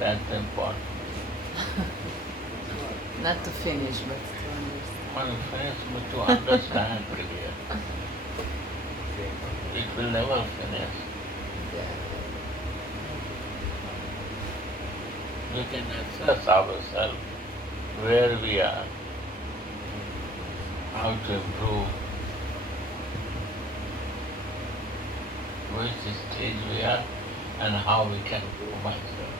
That's important. Not to finish, but to understand. Well, finish, but to understand clear. It will never finish. Yeah. We can assess ourselves where we are, how to improve, which stage we are, and how we can grow myself.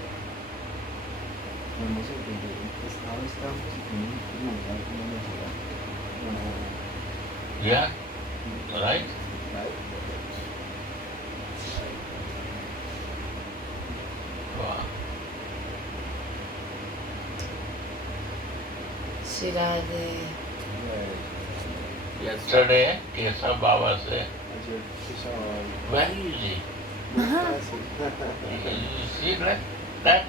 Podemos entender en qué estado estamos y cómo implementar, cómo mejorar. Yeah, right? Right? Wow. Shri Radhe. Yesterday, Kesha Baba said, Ayer escuchaba very easy. muy fácil. You see that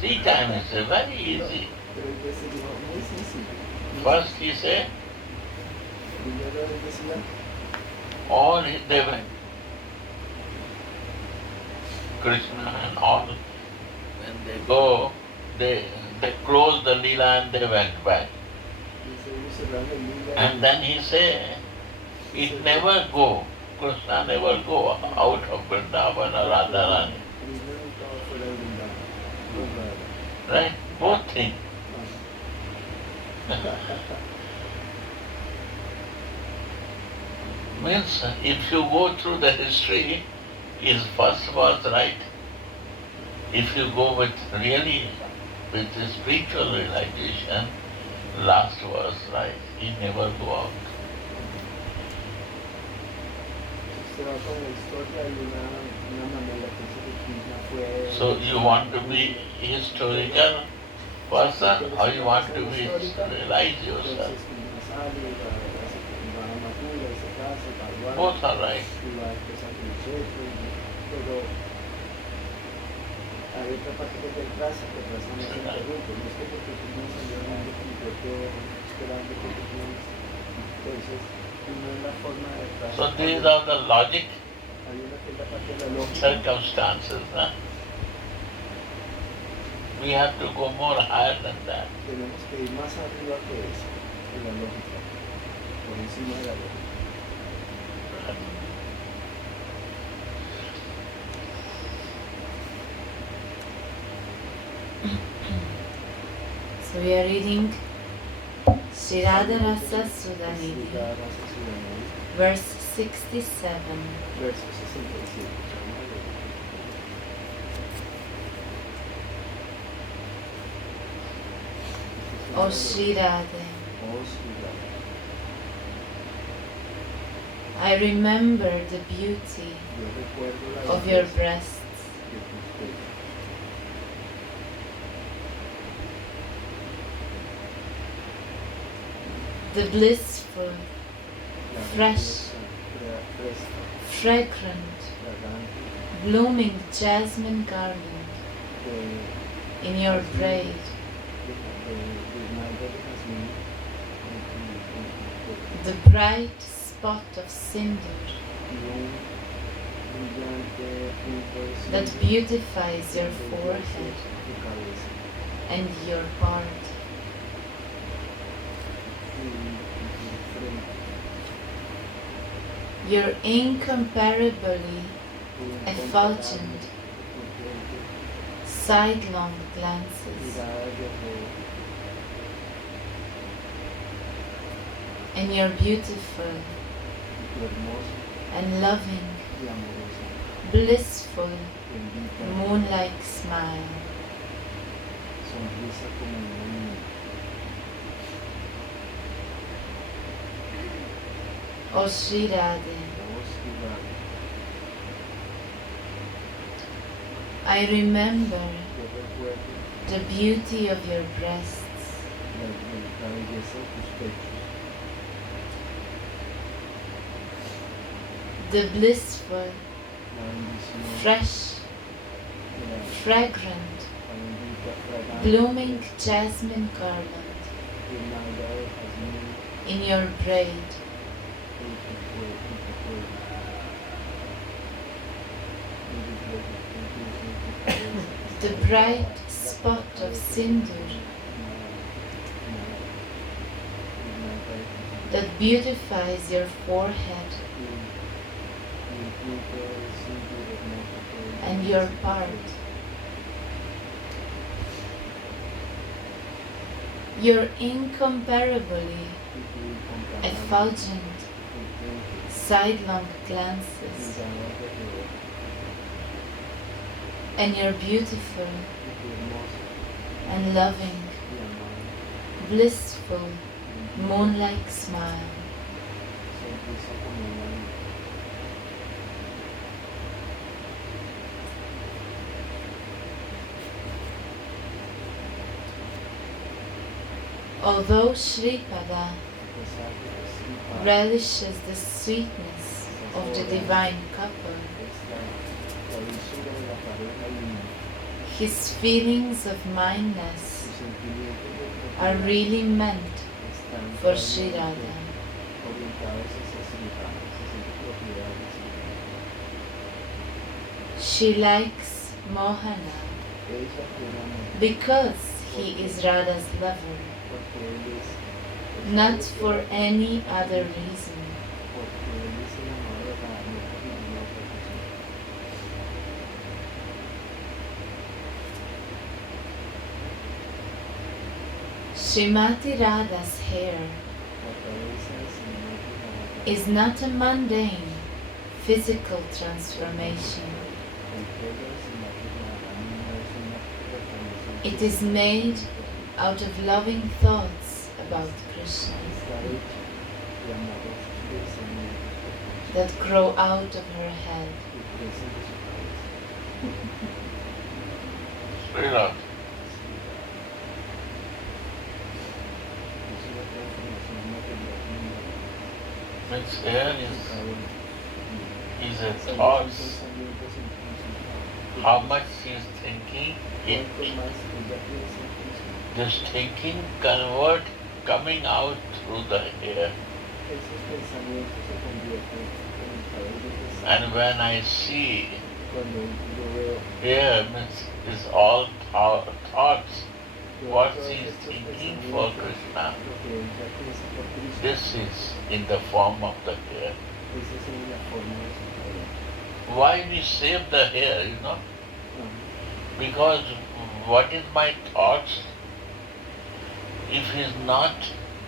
3 times, it's very easy. Pero él dijo muy sencillo. First he said, Primero él decía, all they went. Krishna and all, when they go, they close the lila and they went back. dice, ellos cerraron el lila And then he said, it never go. Krishna never go out of Vrindavan or Radharani. Krishna nunca va fuera de Vrindavan. No Radha. Right? Both things. Means if you go through the history, his first was right. If you go with really with the spiritual realization, last was right. He never go out. Se va con la historia de una manera que dice que Krishna fue... So you want to be historical person or you want to be realize yourself? Entonces Krishna sale, va a Mathura, se casa, va a Dwarka, Both are right. y va a empezar con el centro, pero hay otra parte que es Rasa, que Rasa no se interrumpe, no es que porque Krishna salió hablando con el propio, esperando que Krishna... Entonces, no es la forma de Rasa. So these are the logic Hay una que es la parte de la lógica. circumstances. Huh? We have to go more higher than that. Tenemos que ir más arriba que eso, que la lógica, por encima de la lógica. So we are reading Shri Radha Rasa Sudhanidhi, verse 67. Verso 67. O Shri Radhe, Oh, Sri Radha. I remember the beauty Yo recuerdo la of your belleza breasts, de tus pechos, the blissful, la fresh, belleza fresca, fragrant, fragante, blooming jasmine garland de in your braid, nalgas de jazmín, the bright spot of sindoor y un brillante punto de that cielo beautifies your que forehead embellece tu cabeza and your part. y tu frente. Your incomparably Tu effulgent, incomparable, sidelong glances mirada de alrededor, and your beautiful y tu hermosa and loving, y amorosa, blissful, bendita moon-like smile. sonrisa como una niña. O Shri Radhe, Oh, Sri Radha. I remember Yo recuerdo the beauty of your breasts, la belleza de tus pechos, the blissful, la bendición fresh, de la fragrant, bendita fragante blooming jasmine garland guirnalda de jazmín in your braid, en tu cuello, en tu cabeza. the bright spot of sindur that beautifies your forehead and your part. Your incomparably effulgent, sidelong glances, and your beautiful and loving, blissful, moon-like smile. Although Shripada relishes the sweetness of the divine couple, his feelings of mindness are really meant for Sri Radha. She likes Mohana because he is Radha's lover, not for any other reason. Srimati Radha's hair is not a mundane physical transformation. It is made out of loving thoughts about Krishna that grow out of her head. Srila, means here is a thoughts, how much she is thinking, this thinking coming out through the hair. And when I see here means is all thoughts, what she is thinking for Krishna. This is in the form of the hair. Why we save the hair, Because what is my thoughts? If it is not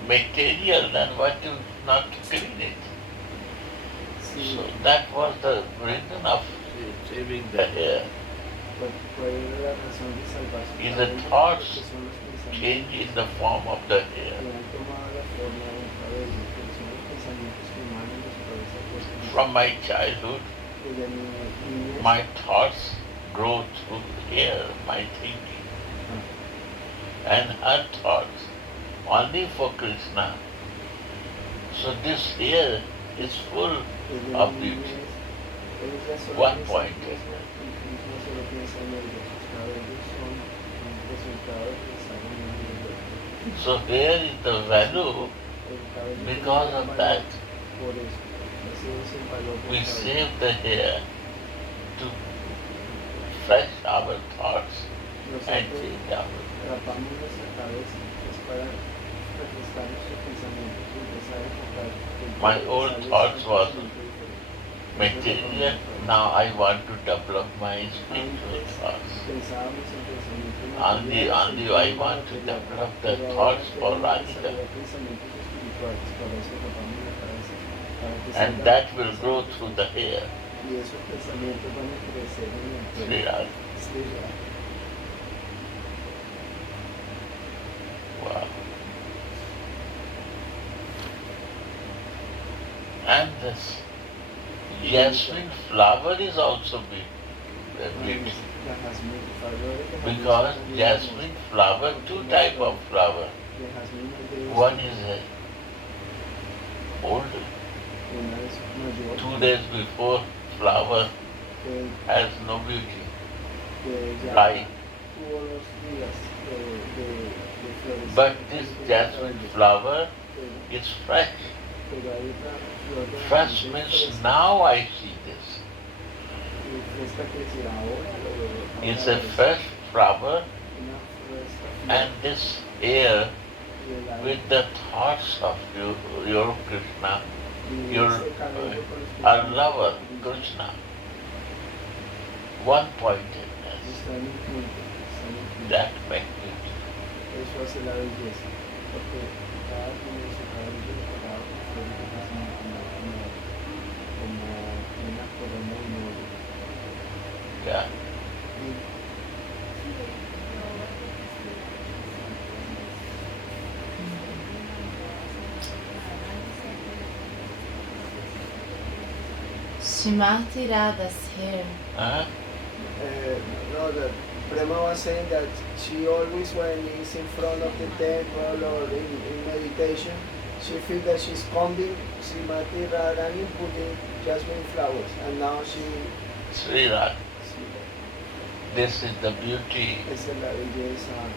material, then what is not to clean it? So that was the reason of saving the hair. Is the thoughts change in the form of the hair. From my childhood, my thoughts grow through hair, my thinking. And her thoughts only for Krishna. So this hair is full of beauty. One point. So here is the value. Because of that, we save the hair to fresh our thoughts and change our. My old thoughts was material, now I want to develop my spiritual thoughts. Only I want to develop the thoughts for Radha. And that will grow through the hair. Sri Radha. Wow. And this jasmine flower is also beautiful. Because jasmine flower, two type of flower. One is old, 2 days before flower has no beauty, dry. But this jasmine flower is fresh. Fresh means now I see this. It's a fresh flower una flor, and this air y el aire, with the thoughts of your Krishna, y your ese cabello con los our pensamientos lover, de Krishna. One pointedness. está en un punto, está en un punto. That makes it. Eso hace la belleza, porque cada tiene su cabello decorado con flores de pensamiento como una corona de oro. Yeah. Srimati Radha's hair Huh? No, the Prema was saying that she always, when is in front of the temple or in meditation, she feels that she's combing Srimati Radharani, putting jasmine flowers, and now she. Sri Radha. This is the beauty. Esa es la belleza.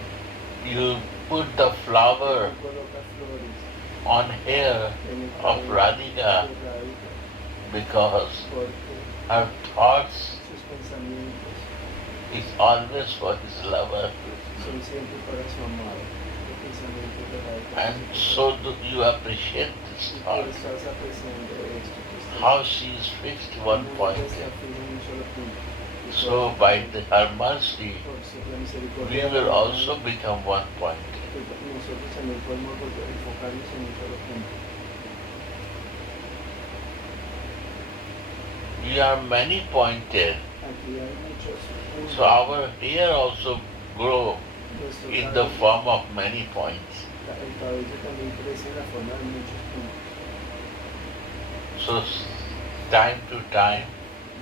You put the flower Coloca flores on hair en el of cabello Radhika de Radhika, because porque her thoughts sus pensamientos is always for his lover. son siempre para su amado. Los pensamientos de Radhika. And so do you appreciate this Y por thought. eso estás apreciando esto. How she is fixed one point. Está fija en un solo punto. Y So by her mercy, por ser la we misericordia de will Dios, also become one point. nosotros también podemos volver a enfocarnos en un solo punto. We are many pointed, Aquí hay muchos puntos. so our hair also grow Nuestro in the cabello- form of many points. El cabello también crece en la forma de muchos puntos. So time to time,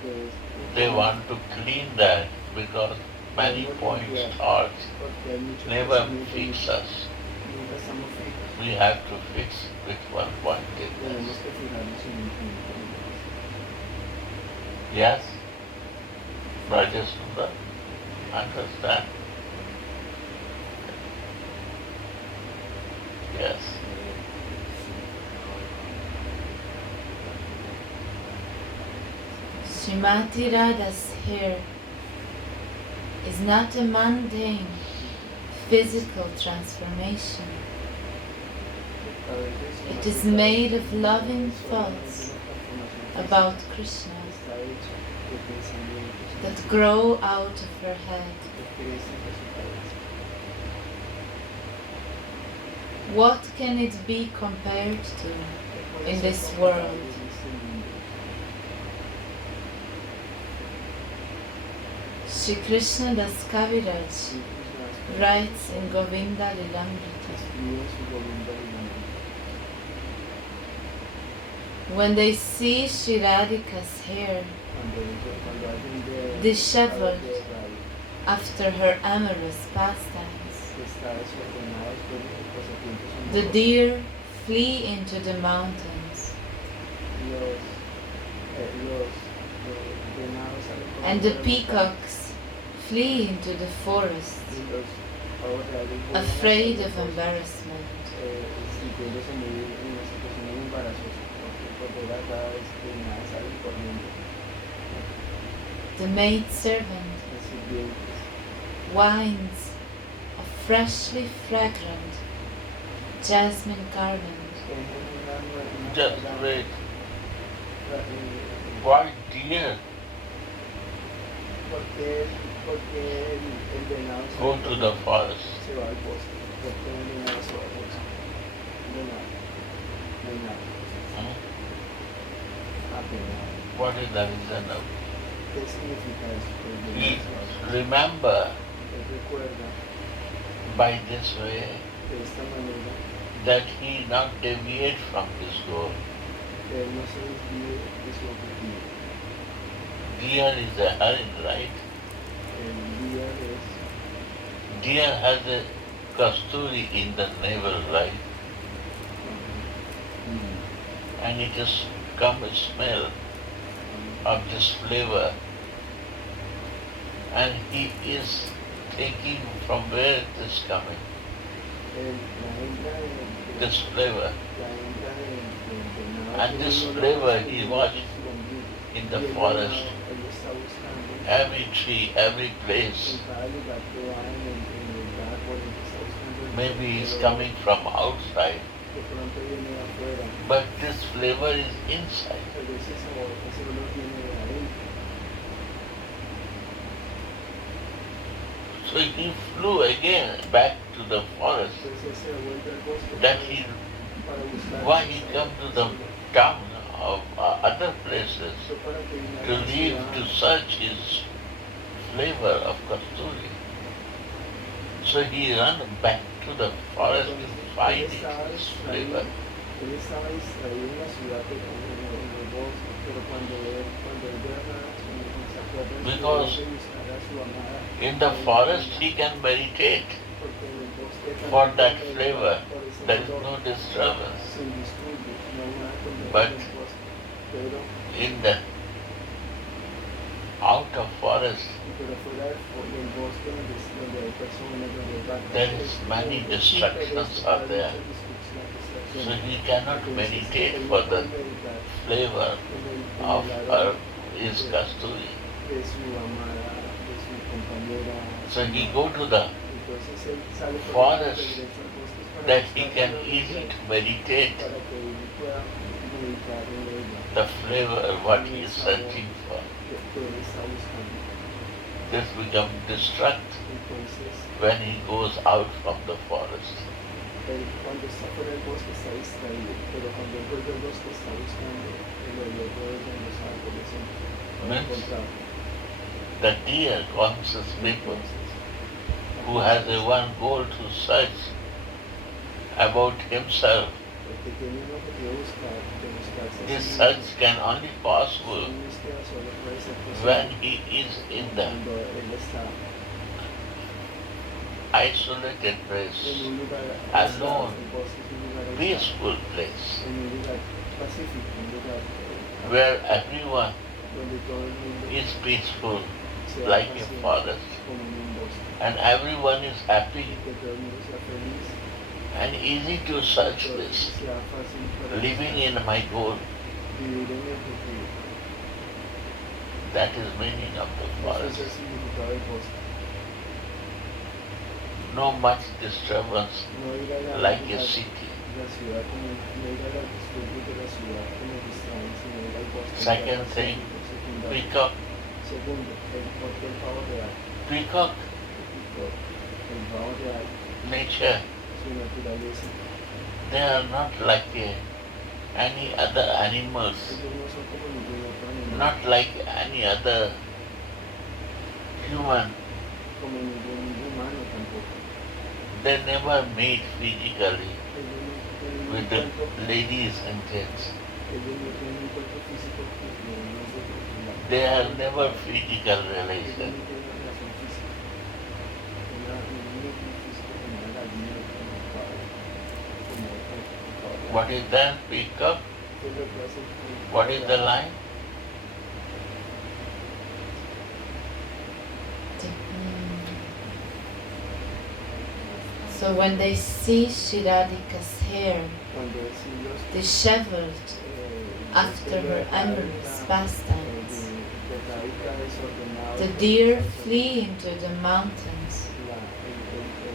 Entonces, they want to clean that because many points thoughts porque hay muchos never pensamientos, fix us. nunca estamos fijos. We have to fix with one pointedness. Tenemos que fijarnos en un punto. Yes? Rajasundar? Understand? Yes. Srimati Radha's hair is not a mundane physical transformation. It is made of loving thoughts about Krishna that grow out of her head. What can it be compared to in this world? Shri Krishna Das Kaviraj writes in Govinda Lilamrita, when they see Shri Radhika's hair disheveled after her amorous pastimes, the deer flee into the mountains, and the peacocks flee into the forest, afraid of embarrassment. The maidservant winds a freshly fragrant jasmine garland, Just wait. Why dear? Go to the forest. Se va al bosque, porque el venado se va al bosque. Venado. Hmm? Apenado. What is the reason of ¿Qué significa eso? El He venado se va. remember Él recuerda by this way de esta manera that he not deviate from his goal. que él no se desvíe de su objetivo. Deer is a hind, right? El día es Deer has a kasturi in the navel, right? And it is come a smell of this flavor. And he is thinking from where it is coming, la hembra de this flavor. la hembra del venado And tiene this un olor flavor que he viene was de su ombligo. in Y the el forest venado, él está buscando every tree, every place. en cada lugar que van, en el árbol, en que está buscando el Maybe it's color, coming from outside, de pronto viene de afuera, but this flavor is inside. pero ese sabor, ese olor viene de adentro. So he flew again back to the forest. Entonces se vuelve al bosque That he, para buscar why ese he sabor. come to the town of other places Fue para que viniera to a la leave ciudad, to search his flavor of kasturi. So he ran back to the forest to find his flavor. Él estaba distraído en la ciudad, pero en el bosque, pero cuando él ve a Radha, se acuerda de Because buscar a su amada. in the forest he can meditate Porque en el bosque for también that puede flavor. meditar por ese There is olor, no disturbance. sin disturbio, no hay nada con But el bosque. Pero in the out of forest fuera del bosque donde hay personas, donde hay vacas, there is many distractions are there. So he cannot meditate for the flavor of his kasturi. De su amada, de su compañera. So he go to the Entonces él sale por forest regresa al bosque para that he buscar can una easy mujer to meditate para que él pueda meditar en ella, the flavor what he is searching for. que él está buscando. This becomes distract Entonces, when he goes out from the forest. él cuando está fuera del bosque está distraído, pero cuando él vuelve al bosque está buscando el olor de los árboles para encontrar. The deer conscious people who has a one goal to search about himself. El que tiene un objetivo de buscarse a This sí search mismo, can only possible una búsqueda solo puede ser posible when he is in the cuando él está isolated en place, un lugar alone, aislado, el bosque es un lugar aislado, peaceful place, en un lugar pacífico, un lugar where everyone donde todo el mundo is peaceful sea like a paciente, forest, como en un bosque, and everyone is happy que todo el mundo sea feliz, and easy to search todo this, sea fácil para living buscar, in my goal. vivir en el objetivo. That is meaning of the Eso es forest. el significado del bosque. No much disturbance No ir a like a city. la ciudad como, no ir a los disturbios de la ciudad como distraen, sino ir al bosque. Second thing, Secundario. peacock. Segundo, el pavo real. Peacock, El pavo real, nature, su naturaleza. they are not like any other animals, Ellos no son como ningún otro animal, not like any other human. como ningún humano tampoco. They never meet physically Ellos no tienen un with the cuerpo, ladies and gents. ellos no tienen un cuerpo físico que nosotros. They have never physical Ellos no relation. tienen una relación física. Un núcleo físico como una gallina, como un pavo, como un pavo. What is that peacock? ¿Qué es lo que hace el What pavo is the real? line? So when they see Shiradika's hair Cuando decimos disheveled after her amorous pastimes, the deer flee into the mountains,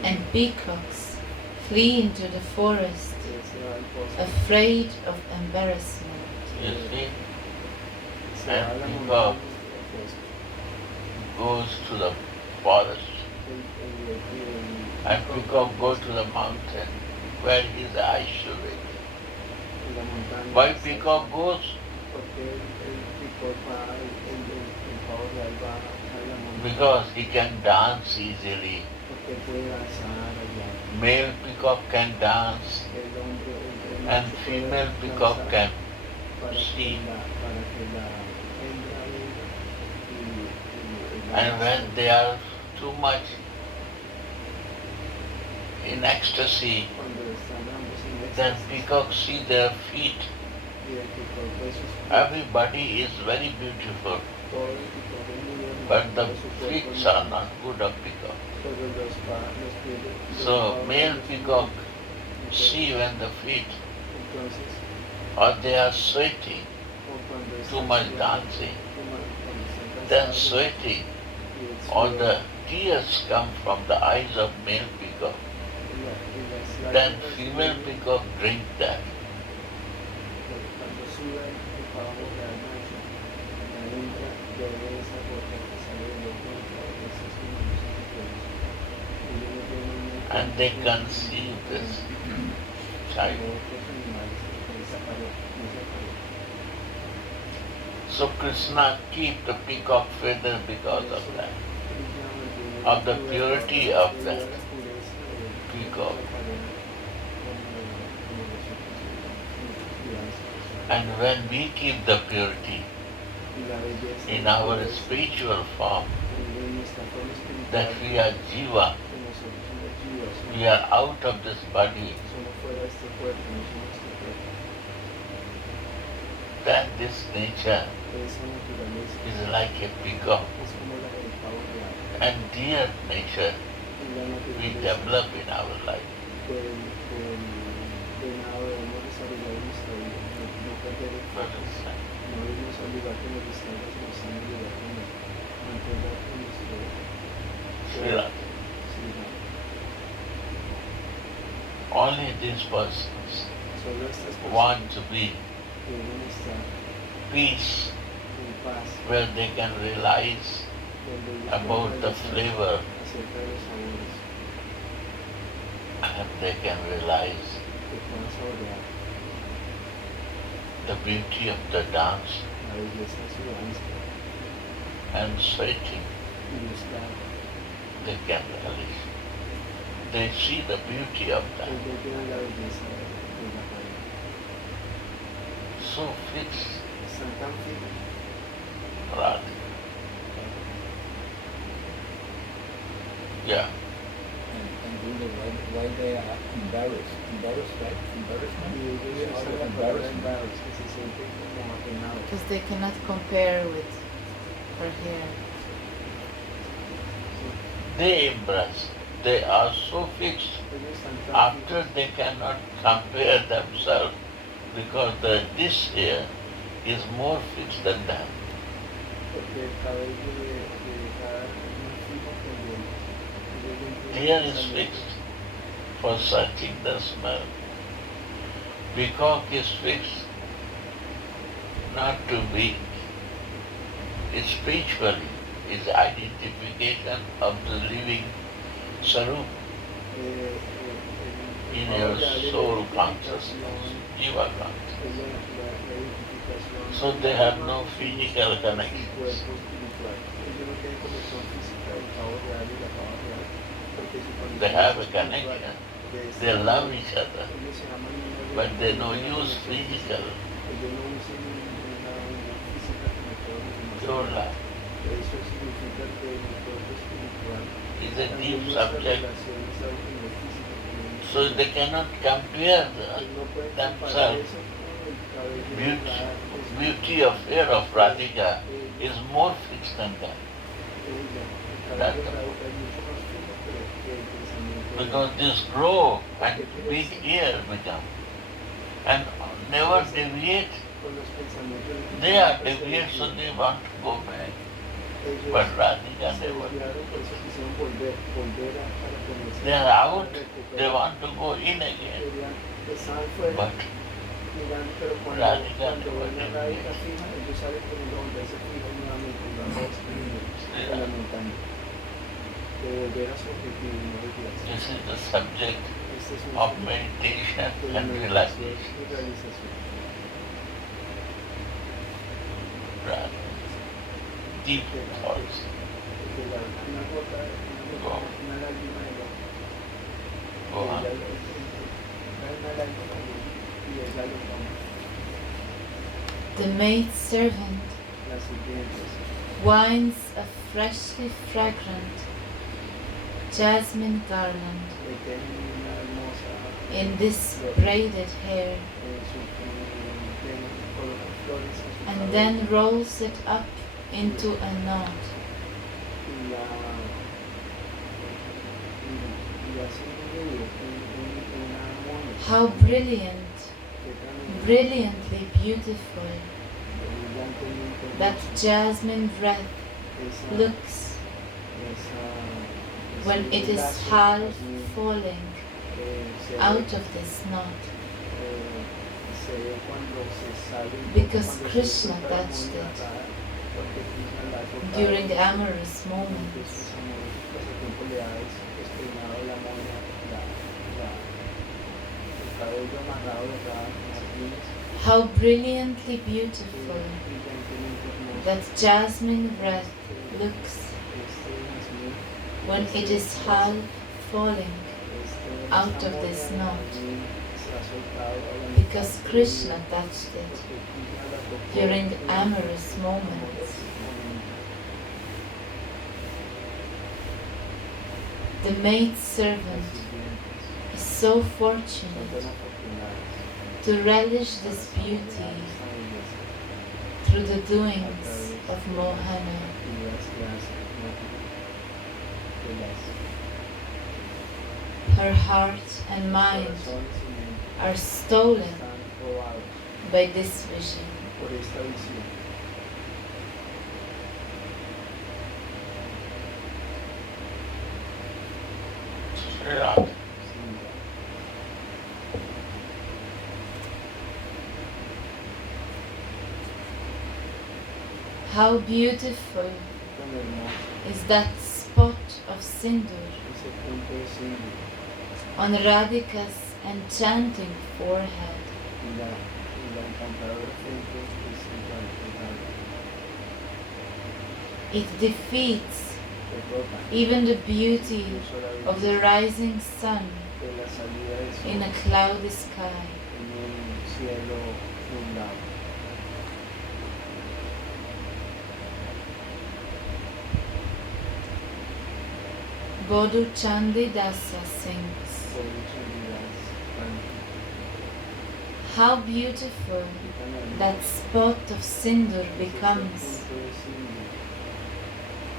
and peacocks flee into the forest, afraid of embarrassment. You see? And peacock goes to the forest, and peacock goes to the mountain where he is isolated. Why peacock goes? Because he can dance easily. Male peacock can dance and female peacock can see. And when they are too much in ecstasy, then peacocks see their feet. Everybody is very beautiful, but the feet are not good of peacock. So male peacock see when the feet or they are sweating, too much dancing, then sweating, or the tears come from the eyes of male peacock, then female peacock drink that. And they conceive this child. So Krishna keep the peacock feather because of that, of the purity of that peacock. And when we keep the purity in our spiritual form, that we are jiva, we are out of this body, then this nature is like a peacock. And dear nature we develop in our life. Srila. Only these persons want to be peace, where they can realize about the flavor and they can realize the beauty of the dance and sweating. They can relish. They see the beauty of that. So fixed. Radha. Yeah. And why they are embarrassed, right? Embarrassment. Because they cannot compare with her hair. They embrace. They are so fixed. After they cannot compare themselves because this hair is more fixed than them. Hair is fixed for searching the smell. Peacock is fixed not to be spiritually, is identification of the living Sarup in your soul consciousness, Jiva consciousness. So they have no physical connections. They have a connection. They love each other, but they don't use physical. Pure love. It's a deep subject. So they cannot compare themselves. Beauty of hair of Radhika is more fixed than that. That's the point. Because this grow and big ear become and never deviate. They are deviate, so they want to go back. But Radhika never. They are out, they want to go in again. But Radhika never deviates. This is the subject of meditation and relaxation. Radha. Deep thoughts. Go on. Go on. The maid servant winds a freshly fragrant jasmine garland in this braided hair and then rolls it up into a knot. How brilliant, brilliantly beautiful that jasmine breath looks when it is half falling out of this knot, because Krishna touched it during amorous moments. How brilliantly beautiful that jasmine breath looks when it is half falling out of this knot, because Krishna touched it during amorous moments. The maidservant is so fortunate to relish this beauty through the doings of Mohana. Her heart and mind are stolen by this vision. Radha. How beautiful is that spot of sindur on Radhika's enchanting forehead. It defeats even the beauty of the rising sun in a cloudy sky. Bodhu Chandidasa sings, how beautiful that spot of sindur becomes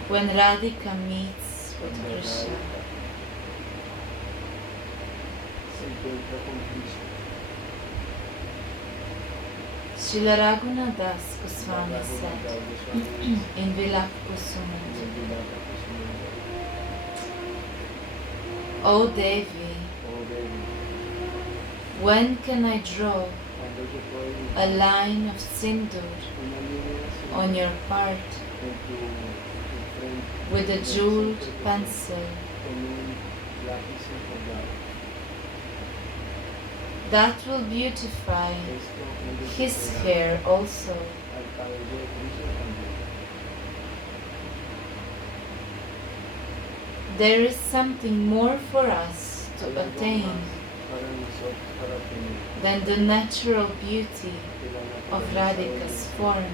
when Radhika meets with Krishna. Srila Raghunath Das Goswami said in Vilap Kusumati, O Devi, when can I draw a line of sindur on your part with a jeweled pencil? That will beautify his hair also. There is something more for us to attain than the natural beauty of Radhika's form.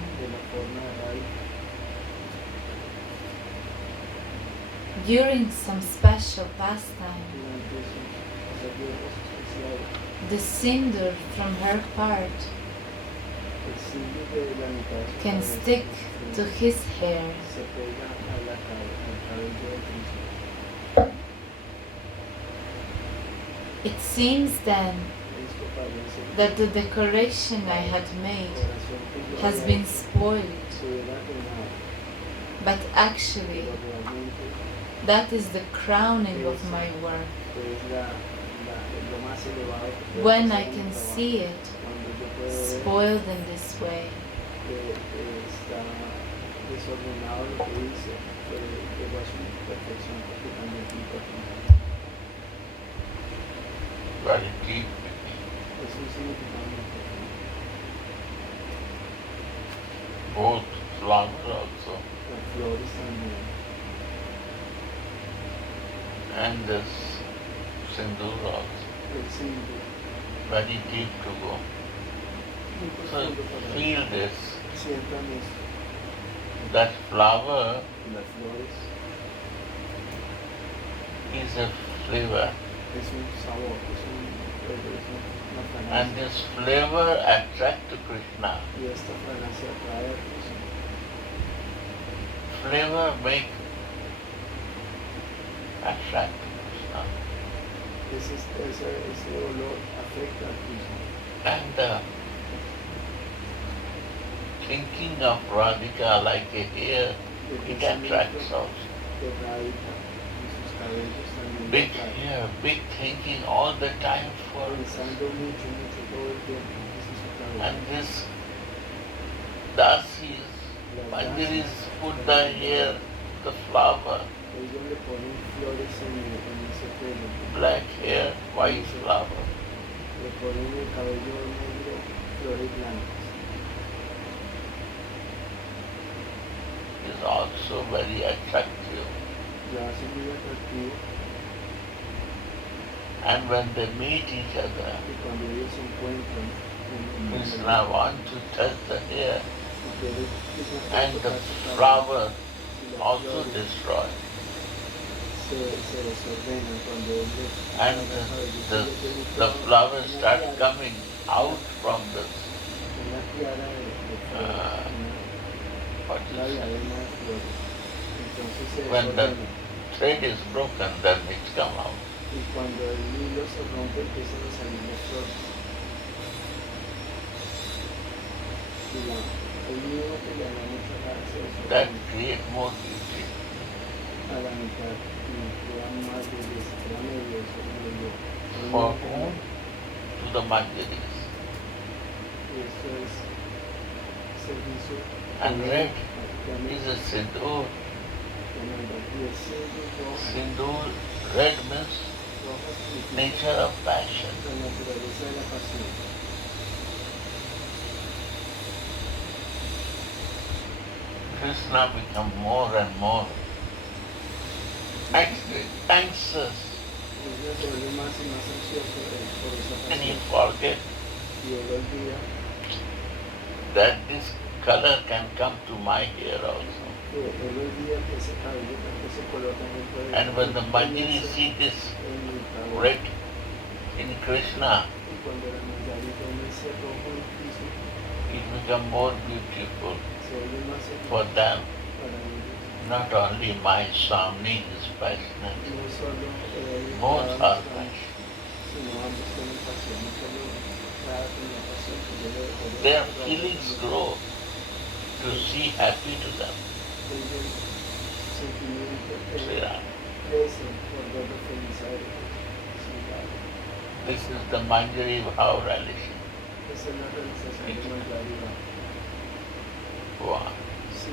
During some special pastime, the sindur from her part can stick to his hair. It seems then that the decoration I had made has been spoiled, but actually that is the crowning of my work. When I can see it spoiled in this way, Very deep. Both flowers also. And this sindoor also. Very deep to go. So feel this. That flower is a flavor. And this flavor attracts to Krishna. Flavor make attract to Krishna. And thinking of Radhika like a hair It attracts also. de Radha y sus cabellos también Big, lo atraen. yeah, big thinking all the time for Pensando mucho, mucho todo el tiempo, ese es su cabello. and this Dasis, Manjaris put the hair, the flower, Ellos le ponen flores en ese pelo, black hair, white flower. le ponen el cabello negro, flores blancas. Is also very attractive. Lo hace muy atractivo And when they meet each other, y cuando ellos se encuentran Krishna wants to touch the hair y quiere and the tocar su cabello, flower y las also flores destroyed. se desordenan cuando él les And agarra cabello. the, Ellos tienen the toda flowers una start tiara, coming out from this, una tiara de flores, what una is it? diadema de flores. Entonces se When the desordenan. thread is broken, then it comes out. Y cuando el hilo se rompe empiezan a salir las flores. Y el hilo que le da mucha gracia es That creates more beauty. a la mitad y crea más belleza, crea medio eso, medio. For whom? To the Manjaris. Y esto es servicio. And red prácticamente is a sindoor. y el sello rojo, Sindoor, red means rojo significa nature of passion. la naturaleza de la pasión. Krishna becomes more and more anxious, Ellos se vuelve más y más ansioso por esa and you pasión. forget Y él olvida that this color can come to my hair also. que él olvida que ese cabello, ese color también puede And when the Manjari unirse see this en mi cabello. red in Krishna, Y cuando la Manjari ven ese rojo en Krishna, it becomes more beautiful se vuelve más for hermoso them. para ellos. Not only my Swami is passionate, No solo both Radha, are passionate. sino ambos tienen pasión, no solo Radha tiene pasión, que yo le Their feelings grow to see happy to them. ellos sentimientos Yeah. crecen por verlo feliz a él. Sí, Radha. This is the Manjari Bhav relation. Esa es la realización de Manjari Radha. Wow. Sí,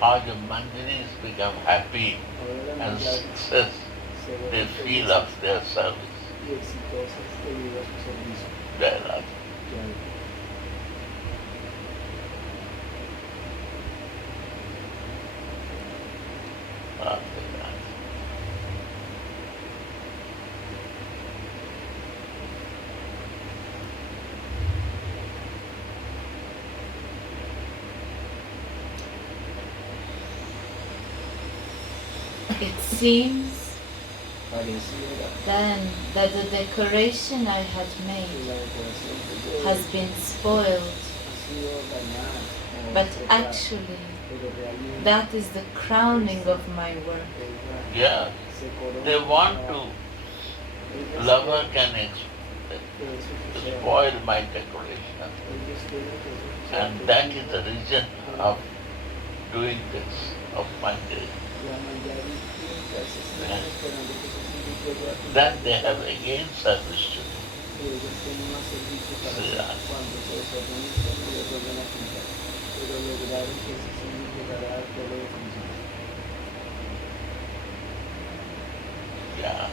How the Manjaris become happy ahora la and Manjari success se they vuelve feel feliz of their service. y exitosas debido a su servicio. Jai Radha. Ya. Radha, Radha. It seems Pareciera then that the decoration I had que made la decoración que yo has been spoiled, ha sido dañada o but estropeada, actually pero realmente that is the crowning of my work. ella Yeah, se corona they want para- to, ellos lover quieren can que eso suceda. spoil my decoration. Ellos quieren que eso suceda, And que that sí, is the reason of doing this, of Manjari. la Manjari pinta, se están esperando que eso signifique ya Then they have again service to do. y ellos tienen más servicio para Sí, hacer ah. cuando se desorganizan y ellos vuelven a pintar. Pero lograron que ese sueño llegara a todo de funcionar. Yeah.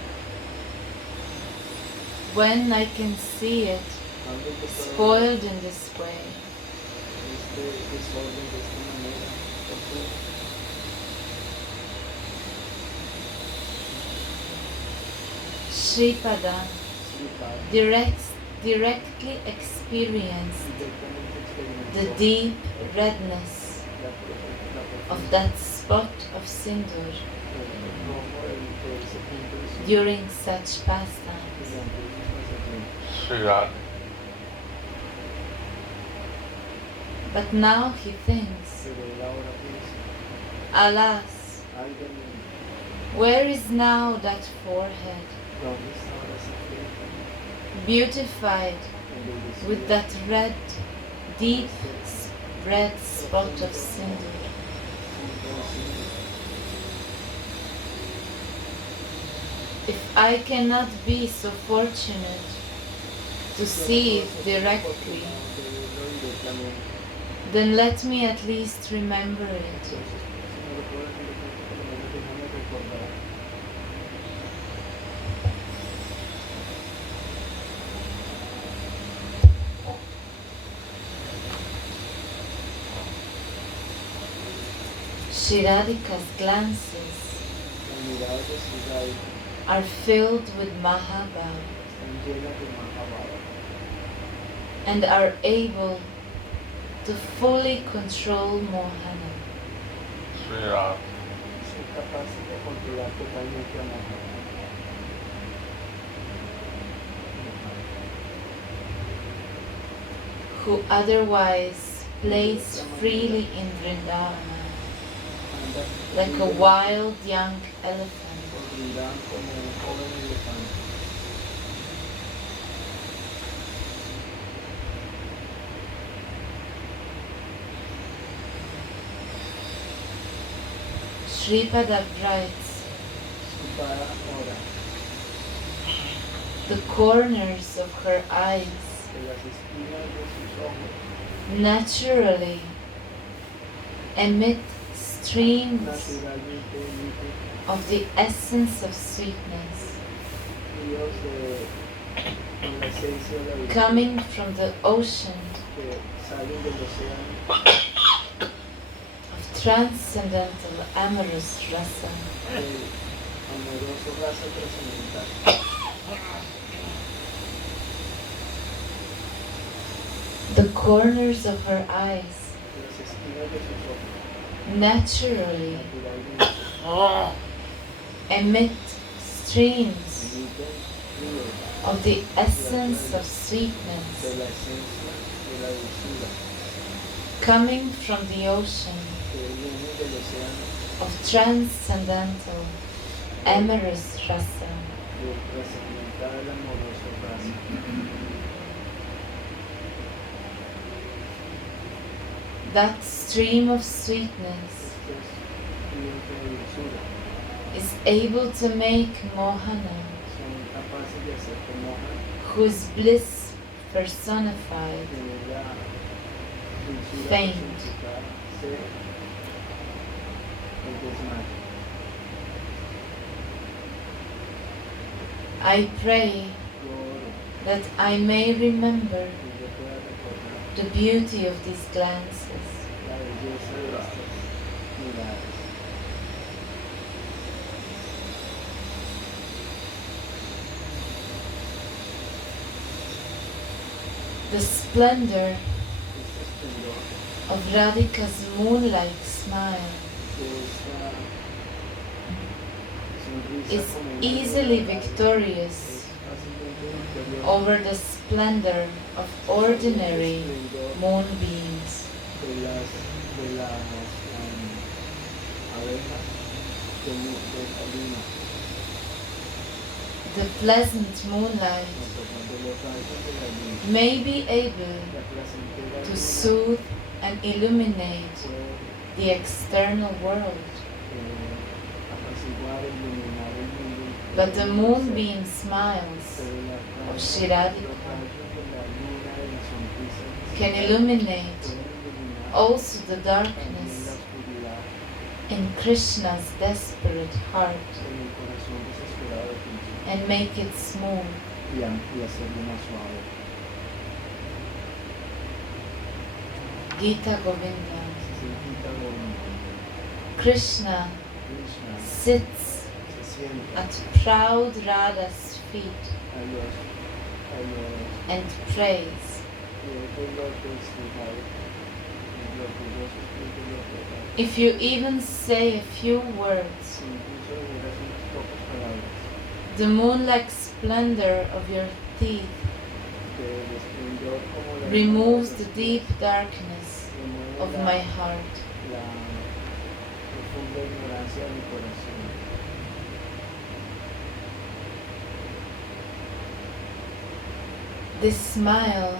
When I can see it Cuando yo puedo ver spoiled in this way, este desorden de esta manera, oscura, Shripada Sripada directly experienced directamente the experimentó deep redness la of that spot of sindoor rojo de ese punto de su during such pastimes. durante esos pasatiempos. Sri Radha. But now he thinks, Pero él ahora piensa, alas, ay de mí, where is now that forehead, ¿dónde está ahora esa frente? beautified Embellecida with that red, deep red spot of sindoor? If I cannot be so fortunate to see it directly, then let me at least remember it. Shri Radhika's glances are filled with Mahabhav and are able to fully control Mohana. Sri Radha. Who otherwise plays freely in Vrindavana like a wild young elephant. Sripada writes, the corners of her eyes naturally emit streams of the essence of sweetness coming from the ocean of transcendental amorous rasa. The corners of her eyes naturally emit streams of the essence of sweetness coming from the ocean of transcendental amorous rasa. That stream of sweetness is able to make Mohana, whose bliss personified, faint. I pray that I may remember the beauty of these glances. The splendor of Radhika's moon-like smile is easily victorious over the splendor of ordinary moonbeams. The pleasant moonlight may be able to soothe and illuminate the external world, but the moonbeam smiles of Shri Radhika can illuminate also the darkness in Krishna's desperate heart and make it smooth. Gita Govinda. Krishna sits at proud Radha's feet and prays. If you even say a few words, the moon-like splendor of your teeth removes the deep darkness of my heart. This smile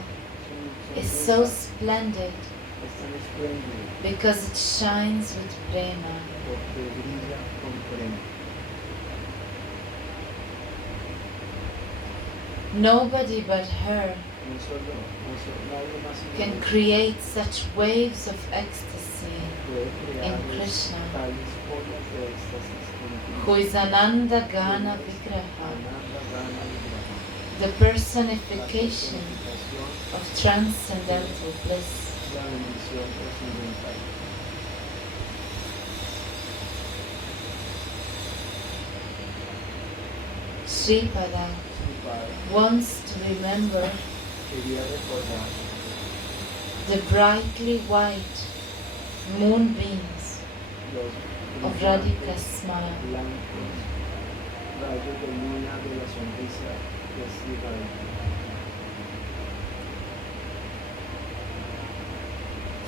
is so splendid corazón espléndido, because it shines with prema. porque brilla con prema. Nobody but her Nadie más can sino create such waves of ecstasy puede crear in Krishna, tales olas de éxtasis en who Cristo. is Ananda Gana Vigraha, Ananda Gana Vigraha, the la personification personificación, of transcendental bliss. la bendición trascendental. Sripada Mi padre wants to remember quería recordar the brightly white moonbeams los of brillantes, Radhika's smile. blancos rayos de luna de la sonrisa de Sri Radha.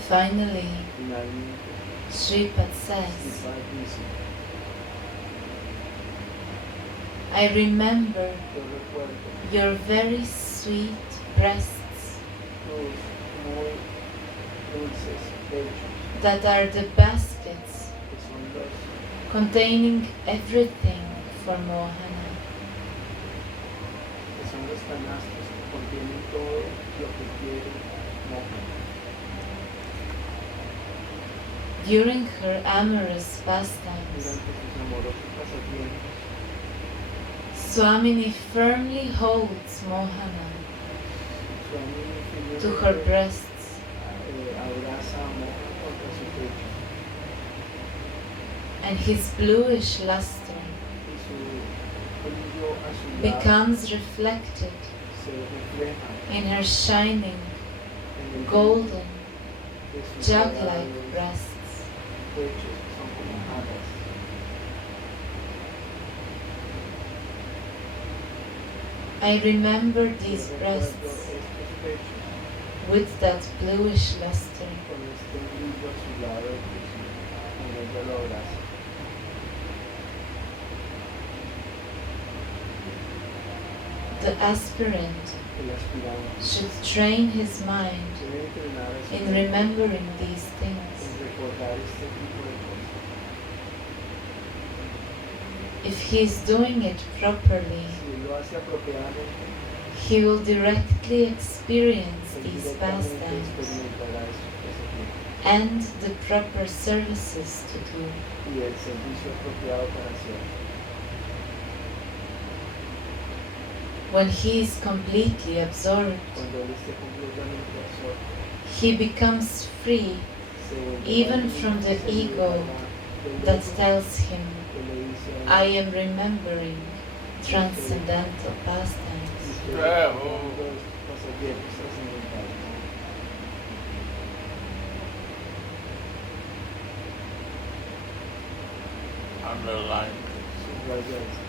Finally, Finalmente, Sripad Sri says, Radha dice, I remember yo recuerdo your very sweet breasts tus muy dulces pechos, that are the baskets que son los containing everything for Mohana. canastos que contienen todo lo que quiere Mohan. During her amorous pastimes, Durante sus amorosos pasatiempos, Swamini firmly holds Mohana Swami to her breasts abraza a Mohan contra su pecho and his bluish luster y su brillo azulado becomes reflected se refleja in her shining en el golden de sus jug-like dorados breasts. pechos que son como jarras. I remember these Yo recuerdo breasts estos pechos with that bluish luster. con este brillo azulado de Krishna, cuando ella lo abraza. The aspirant El aspirante should train his mind debe entrenar a su in mente remembering these things. en recordar este tipo de cosas. If he is doing it properly, Si lo hace apropiadamente, he will directly experience él these directamente pastimes experimentará estos pasatiempos and the proper services to do. y el servicio apropiado para hacer. When he is completely absorbed, Cuando él esté completamente absorto, he becomes free se volverá even libre, from the se ego liberará del that ego tells him, que le dice I a él, am remembering transcendental pastimes. "Estoy Bravo. recordando estos pasatiempos trascendentales". Underline. Subraya esto.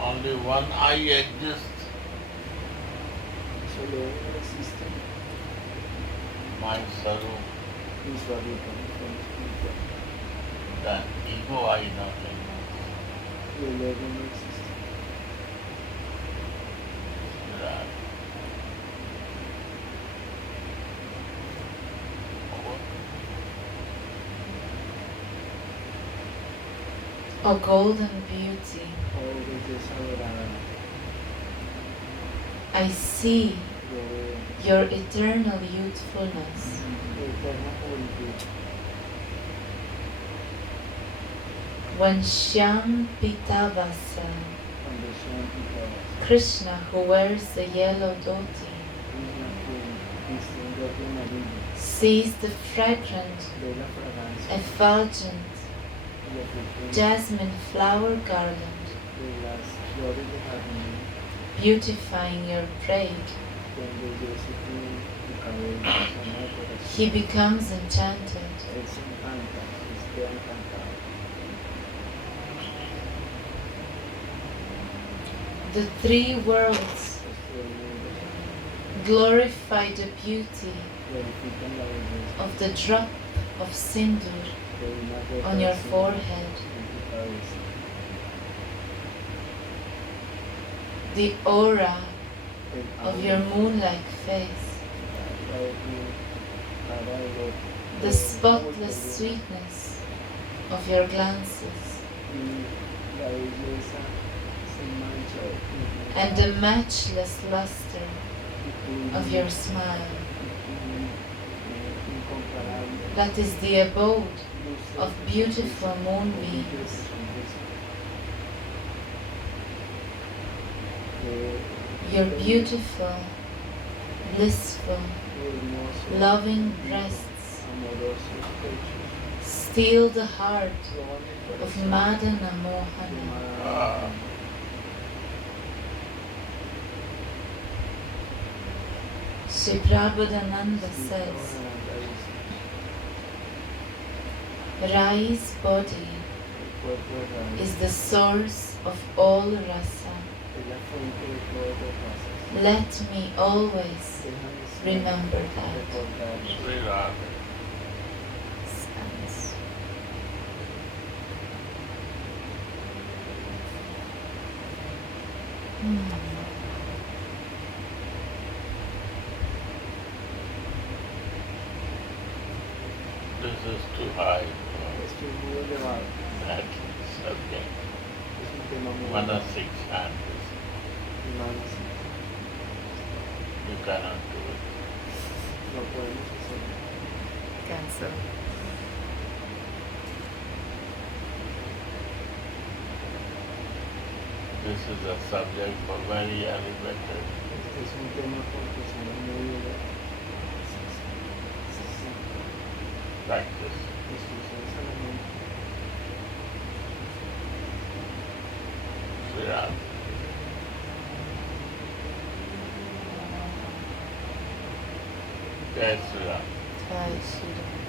Only one I exist, Solo uno existe, my Sarup. mi Swarupa, mi forma espiritual. The ego I not exist. Y el ego no existe. Right. O golden beauty, Oh, belleza dorada, I see yo veo your eternal youthfulness. eterna juventud. When Shyam Pitavasa, Cuando sean picadas, Krishna who wears the yellow dhoti, Krishna que viste un dote amarillo, sees the fragrant, ve la fragancia effulgent y la frecuencia jasmine flower garland de las flores de jardín beautifying your braid, que embellece tu cabello, sana de corazón. he becomes enchanted. Él se encanta, se queda encantado. The three worlds glorify the beauty of the drop of sindoor on your forehead, the aura of your moon-like face, the spotless sweetness of your glances, and the matchless luster of your smile. That is the abode of beautiful moonbeams. Your beautiful, blissful, loving breasts steal the heart of Madana Mohana. Sri Prabodhananda says, Rai's body is the source of all rasa. Let me always remember that. Sri Radha. Stands. This is too high Esto es muy elevado. for that subject. Es un tema muy Manasik Shanti. Manas. You cannot do it. No podemos hacerlo. Cancel. This is a subject for very elevated. Este es un tema con personas muy elevadas. Practice. Instrucciones a la mente. Sri Radha. Jai Sri Radha. Jai Shri Ram.